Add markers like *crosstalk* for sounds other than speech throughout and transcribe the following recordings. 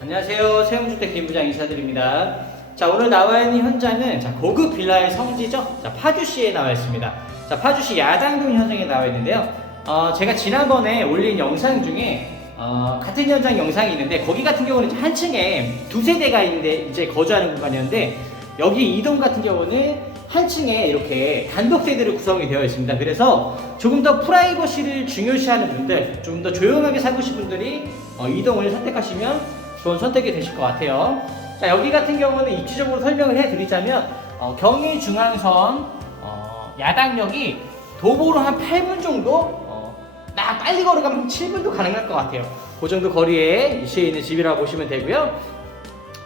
안녕하세요. 세움주택 김부장 인사드립니다. 자, 오늘 나와 있는 현장은 자, 고급 빌라의 성지죠. 자, 파주시에 나와 있습니다. 자, 파주시 야당동 현장에 나와 있는데요. 어, 제가 지난번에 올린 영상 중에 어, 같은 현장 영상이 있는데 거기 같은 경우는 한 층에 두 세대가 있는데 이제 거주하는 공간이었는데 여기 이동 같은 경우는 한 층에 이렇게 단독 세대로 구성이 되어 있습니다. 그래서 조금 더 프라이버시를 중요시하는 분들, 좀 더 조용하게 살고 싶은 분들이 어, 이동을 선택하시면 좋은 선택이 되실 것 같아요. 자, 여기 같은 경우는 입지적으로 설명을 해드리자면 어, 경의 중앙선 어, 야당역이 도보로 한 8분 정도 어, 나 빨리 걸어가면 한 7분도 가능할 것 같아요. 그 정도 거리에 위치해 있는 집이라고 보시면 되고요.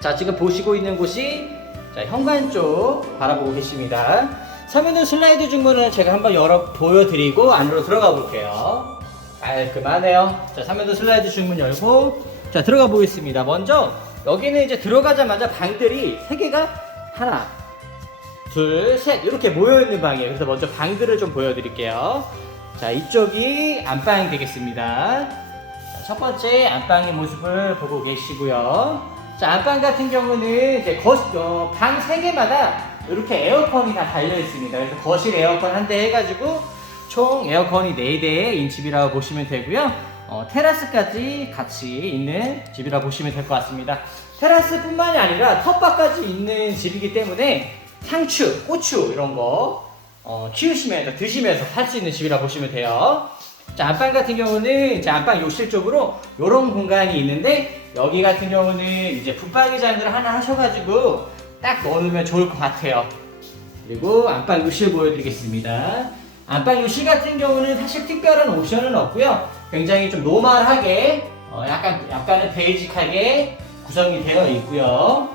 자, 지금 보시고 있는 곳이 자, 현관 쪽 바라보고 계십니다. 서면은 슬라이드 중문을 제가 한번 열어 보여드리고 안으로 들어가 볼게요. 깔끔하네요. 자, 서면은 슬라이드 중문 열고 자, 들어가 보겠습니다. 먼저 여기는 이제 들어가자마자 방들이 세 개가 하나, 둘, 셋 이렇게 모여 있는 방이에요. 그래서 먼저 방들을 좀 보여 드릴게요. 자, 이쪽이 안방이 되겠습니다. 자, 첫 번째 안방의 모습을 보고 계시고요. 자, 안방 같은 경우는 이제 거, 어, 방 3개마다 이렇게 에어컨이 다 달려 있습니다. 그래서 거실 에어컨 한 대 해가지고 총 에어컨이 4대인 집이라고 보시면 되고요. 어, 테라스까지 같이 있는 집이라고 보시면 될 것 같습니다. 테라스뿐만이 아니라 텃밭까지 있는 집이기 때문에 상추, 고추 이런 거 어, 키우시면서 드시면서 살 수 있는 집이라 보시면 돼요. 자, 안방 같은 경우는 이제 안방 욕실 쪽으로 이런 공간이 있는데 여기 같은 경우는 이제 붙박이장을 하나 하셔가지고 딱 넣어놓으면 좋을 것 같아요. 그리고 안방 욕실 보여드리겠습니다. 안방 욕실 같은 경우는 사실 특별한 옵션은 없고요. 굉장히 좀 노멀하게 어, 약간 약간은 베이직하게 구성이 되어 있고요.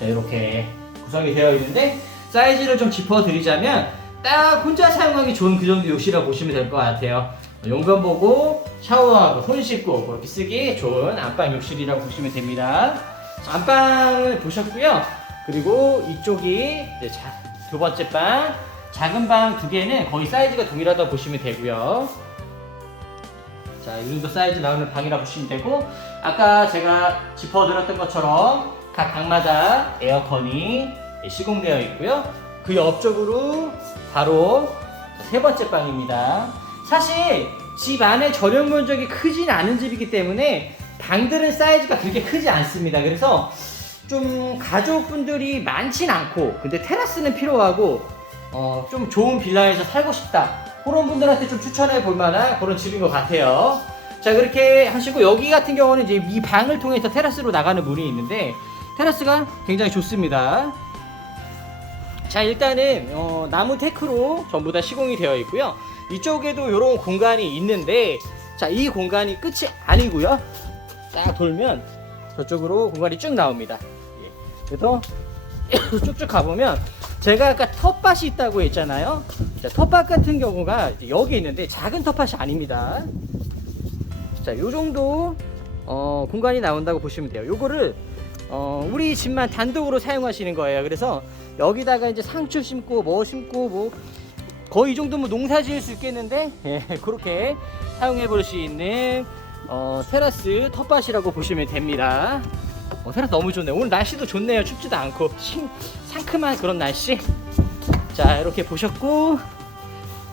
자, 이렇게 구성이 되어 있는데 사이즈를 좀 짚어드리자면 딱 혼자 사용하기 좋은 그 정도 욕실이라고 보시면 될 것 같아요. 용변 보고 샤워하고 손 씻고 그렇게 쓰기 좋은 안방 욕실이라고 보시면 됩니다. 자, 안방을 보셨고요. 그리고 이쪽이 자, 두 번째 방 작은 방 두 개는 거의 사이즈가 동일하다고 보시면 되고요. 자, 이 정도 사이즈 나오는 방이라 보시면 되고 아까 제가 짚어드렸던 것처럼 각 방마다 에어컨이 시공되어 있고요. 그 옆쪽으로 바로 세 번째 방입니다. 사실 집 안에 전용 면적이 크진 않은 집이기 때문에 방들은 사이즈가 그렇게 크지 않습니다. 그래서 좀 가족분들이 많진 않고 근데 테라스는 필요하고 어, 좀 좋은 빌라에서 살고 싶다 그런 분들한테 좀 추천해 볼 만한 그런 집인 것 같아요. 자 그렇게 하시고 여기 같은 경우는 이제 이 방을 통해서 테라스로 나가는 문이 있는데 테라스가 굉장히 좋습니다. 자 일단은 어, 나무 테크로 전부 다 시공이 되어 있고요. 이쪽에도 이런 공간이 있는데 자 이 공간이 끝이 아니고요. 딱 돌면 저쪽으로 공간이 쭉 나옵니다. 예. 그래서 *coughs* 쭉쭉 가보면 제가 아까 텃밭이 있다고 했잖아요. 자, 텃밭 같은 경우가 여기 있는데 작은 텃밭이 아닙니다. 자, 요 정도 어, 공간이 나온다고 보시면 돼요. 요거를 어, 우리 집만 단독으로 사용하시는 거예요. 그래서 여기다가 이제 상추 심고 뭐 심고 뭐 거의 이 정도면 농사 지을 수 있겠는데 예, *laughs* 그렇게 사용해 볼 수 있는 어, 테라스 텃밭이라고 보시면 됩니다. 어, 테라스 너무 좋네요. 오늘 날씨도 좋네요. 춥지도 않고 싱, 상큼한 그런 날씨. 자 이렇게 보셨고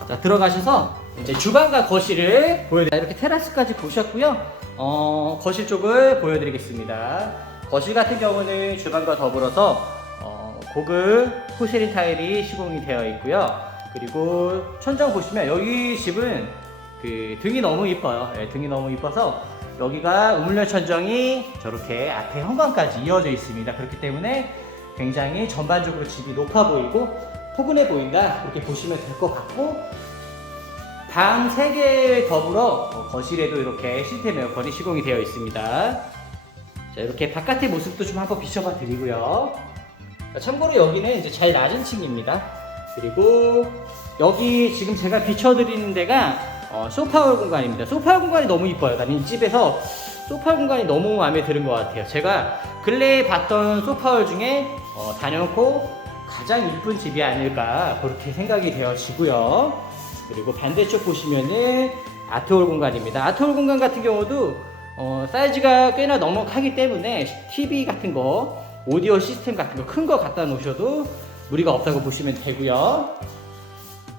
자 들어가셔서 이제 주방과 거실을 보여드려 이렇게 테라스까지 보셨고요. 어, 거실 쪽을 보여드리겠습니다. 거실 같은 경우는 주방과 더불어서 어, 고급 포세린 타일이 시공이 되어 있고요. 그리고 천장 보시면 여기 집은 그 등이 너무 이뻐요. 예, 등이 너무 이뻐서 여기가 우물려 천정이 저렇게 앞에 현관까지 이어져 있습니다. 그렇기 때문에 굉장히 전반적으로 집이 높아 보이고 포근해 보인다. 그렇게 보시면 될 것 같고 방 3개 더불어 어, 거실에도 이렇게 시스템 에어컨이 시공이 되어 있습니다. 자, 이렇게 바깥의 모습도 좀 한번 비춰봐 드리고요. 자, 참고로 여기는 이제 제일 낮은 층입니다. 그리고 여기 지금 제가 비춰드리는 데가 어, 소파월 공간입니다. 소파월 공간이 너무 이뻐요. 나는 이 집에서 소파월 공간이 너무 마음에 드는 것 같아요. 제가 근래에 봤던 소파월 중에 어, 단연코 가장 이쁜 집이 아닐까 그렇게 생각이 되어지고요. 그리고 반대쪽 보시면은 아트홀 공간입니다. 아트홀 공간 같은 경우도 어, 사이즈가 꽤나 넉넉하기 때문에 TV 같은 거, 오디오 시스템 같은 거 큰 거 갖다 놓으셔도 무리가 없다고 보시면 되고요.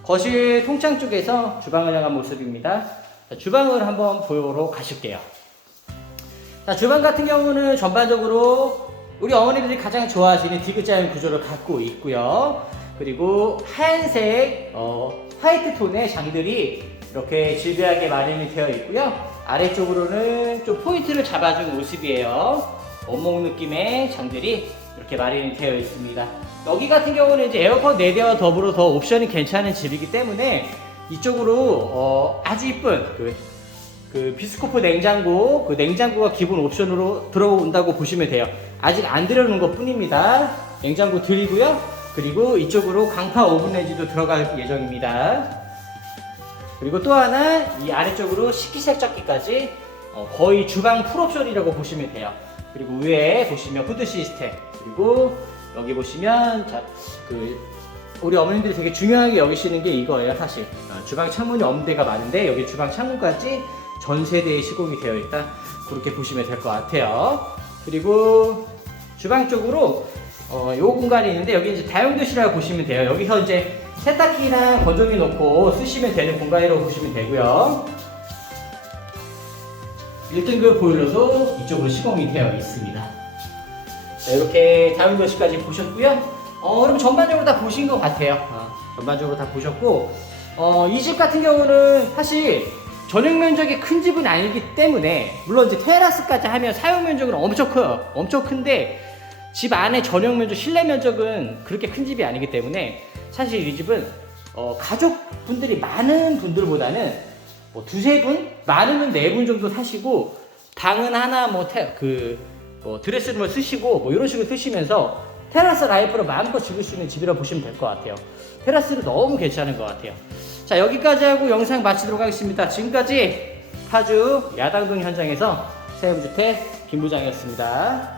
거실 통창 쪽에서 주방을 향한 모습입니다. 자, 주방을 한번 보러 가실게요. 자, 주방 같은 경우는 전반적으로 우리 어머니들이 가장 좋아하시는 디귿자형 구조를 갖고 있고요. 그리고 하얀색 어, 화이트 톤의 장들이 이렇게 질비하게 마련이 되어 있고요. 아래쪽으로는 좀 포인트를 잡아준 모습이에요. 원목 느낌의 장들이 이렇게 마련이 되어 있습니다. 여기 같은 경우는 이제 에어컨 4대와 더불어 더 옵션이 괜찮은 집이기 때문에 이쪽으로 어, 아주 이쁜 그, 그 비스코프 냉장고 그 냉장고가 기본 옵션으로 들어온다고 보시면 돼요. 아직 안 들여놓은 것 뿐입니다. 냉장고 드리고요. 그리고 이쪽으로 강파 오븐 레인지도 들어갈 예정입니다. 그리고 또 하나 이 아래쪽으로 식기세척기까지 어, 거의 주방 풀옵션이라고 보시면 돼요. 그리고 위에 보시면 후드 시스템 그리고 여기 보시면 자, 그 우리 어머님들이 되게 중요하게 여기시는 게 이거예요 사실. 어, 주방 창문이 데가 많은데 여기 주방 창문까지 전 세대에 시공이 되어 있다. 그렇게 보시면 될 것 같아요. 그리고 주방 쪽으로 어, 요 공간이 있는데 여기 이제 다용도실이라고 보시면 돼요. 여기서 이제 세탁기나 건조기 놓고 쓰시면 되는 공간이라고 보시면 되고요. 1등급 보일러도 이쪽으로 시공이 되어 있습니다 자, 이렇게 다용도실까지 보셨고요 어, 그럼 전반적으로 다 보신 것 같아요. 어, 전반적으로 다 보셨고, 어, 이 집 같은 경우는 사실 전용 면적이 큰 집은 아니기 때문에, 물론 이제 테라스까지 하면 사용 면적은 엄청 커요. 엄청 큰데, 집 안에 전용 면적, 실내 면적은 그렇게 큰 집이 아니기 때문에, 사실 이 집은, 어, 가족분들이 많은 분들보다는, 뭐 두세 분? 많으면 네 분 정도 사시고, 방은 하나 뭐, 테, 그, 뭐 드레스룸을 쓰시고, 뭐 이런 식으로 쓰시면서, 테라스 라이프로 마음껏 즐길 수 있는 집이라 보시면 될 것 같아요. 테라스는 너무 괜찮은 것 같아요. 자, 여기까지 하고 영상 마치도록 하겠습니다. 지금까지 파주 야당동 현장에서 세무주택 김부장이었습니다.